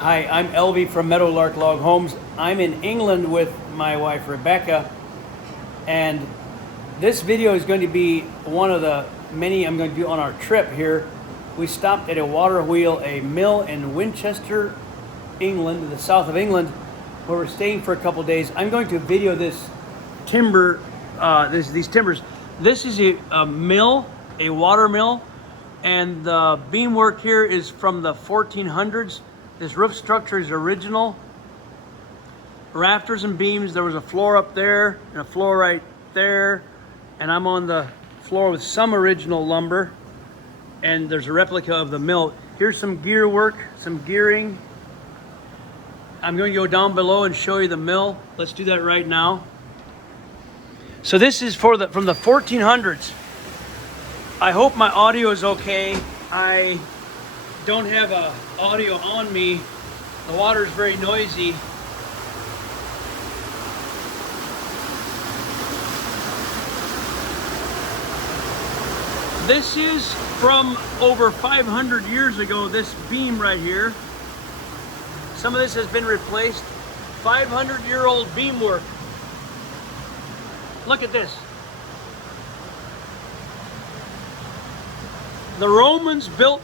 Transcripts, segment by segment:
Hi, I'm Elvie from Meadowlark Log Homes. I'm in England with my wife Rebekah, and this video is going to be one of the many I'm going to do on our trip here. We stopped at a water wheel, a mill in Winchester, England, the south of England, where we're staying for a couple days. I'm going to video this timber, these timbers. This is a mill, a water mill, and the beamwork here is from the 1400s. This roof structure is original. Rafters and beams. There was a floor up there and a floor right there. And I'm on the floor with some original lumber. And there's a replica of the mill. Here's some gear work, some gearing. I'm going to go down below and show you the mill. Let's do that right now. So this is from the 1400s. I hope my audio is okay. I don't have a audio on me. The water is very noisy. This is from over 500 years ago, this beam right here. Some of this has been replaced. 500-year-old beamwork. Look at this. The Romans built,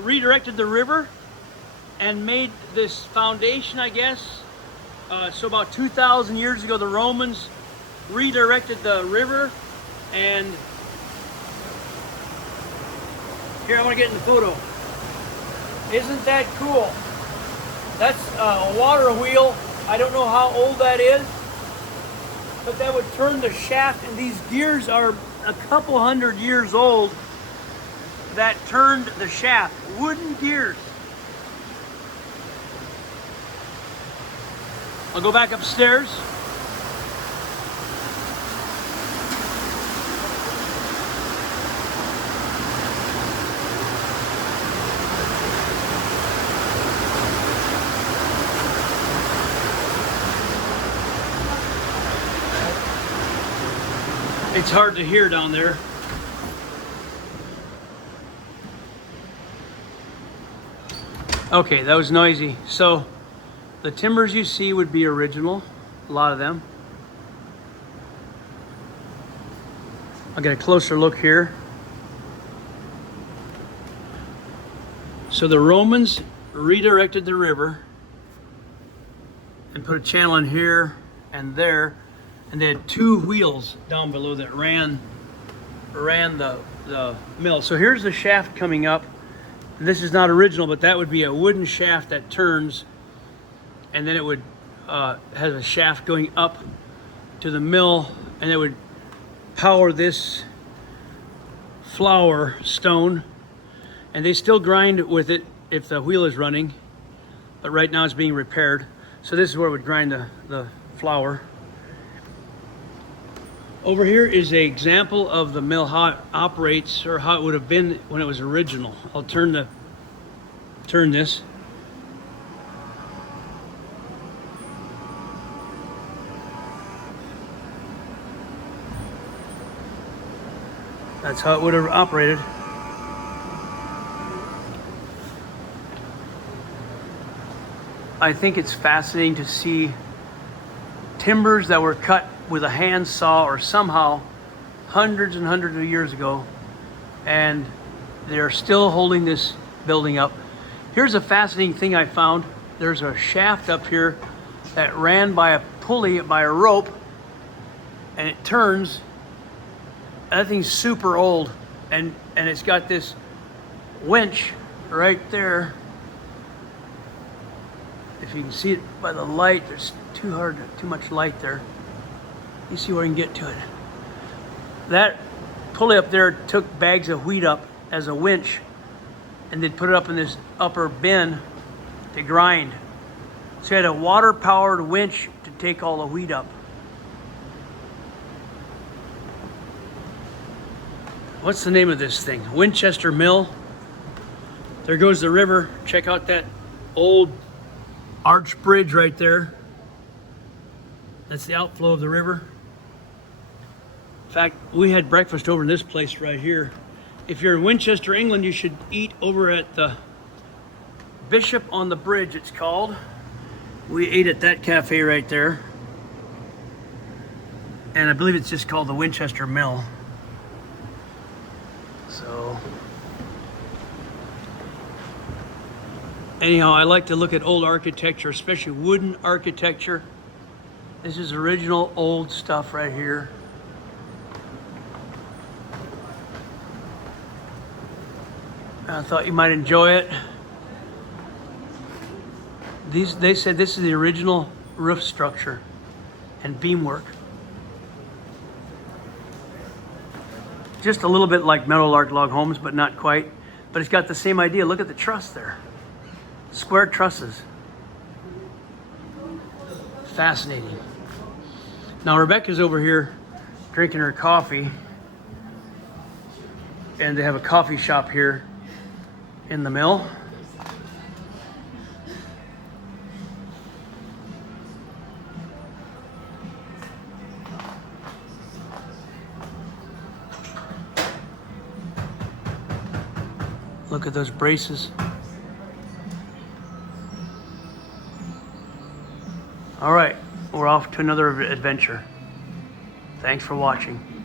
redirected the river and made this foundation, I guess. So about 2,000 years ago, the Romans redirected the river, and here, I want to get in the photo. Isn't that cool? That's a water wheel. I don't know how old that is, but that would turn the shaft, and these gears are a couple hundred years old. That turned the shaft, wooden gears. I'll go back upstairs. It's hard to hear down there. Okay, that was noisy. So the timbers you see would be original, a lot of them. I'll get a closer look here. So the Romans redirected the river and put a channel in here and there, and they had two wheels down below that ran the mill. So here's the shaft coming up. This is not original, but that would be a wooden shaft that turns, and then it would has a shaft going up to the mill, and it would power this flour stone, and they still grind with it if the wheel is running, but right now it's being repaired. So this is where it would grind the flour. Over here is an example of the mill, how it operates, or how it would have been when it was original. I'll turn this. That's how it would have operated. I think it's fascinating to see timbers that were cut with a hand saw or somehow hundreds and hundreds of years ago, and they're still holding this building up. Here's a fascinating thing I found. There's a shaft up here that ran by a pulley, by a rope, and it turns. That thing's super old, and it's got this winch right there. If you can see it by the light, there's too much light there. You see where I can get to it. That pulley up there took bags of wheat up as a winch, and they'd put it up in this upper bin to grind. So you had a water-powered winch to take all the wheat up. What's the name of this thing? Winchester Mill. There goes the river. Check out that old arch bridge right there. That's the outflow of the river. In fact, we had breakfast over in this place right here. If you're in Winchester, England, you should eat over at the Bishop on the Bridge, it's called. We ate at that cafe right there. And I believe it's just called the Winchester Mill. So, anyhow, I like to look at old architecture, especially wooden architecture. This is original old stuff right here. I thought you might enjoy it. They said this is the original roof structure and beamwork. Just a little bit like Meadowlark log homes, but not quite. But it's got the same idea. Look at the truss there. Square trusses. Fascinating. Now Rebekah's over here drinking her coffee. And they have a coffee shop here in the mill. Look at those braces. All right, we're off to another adventure. Thanks for watching.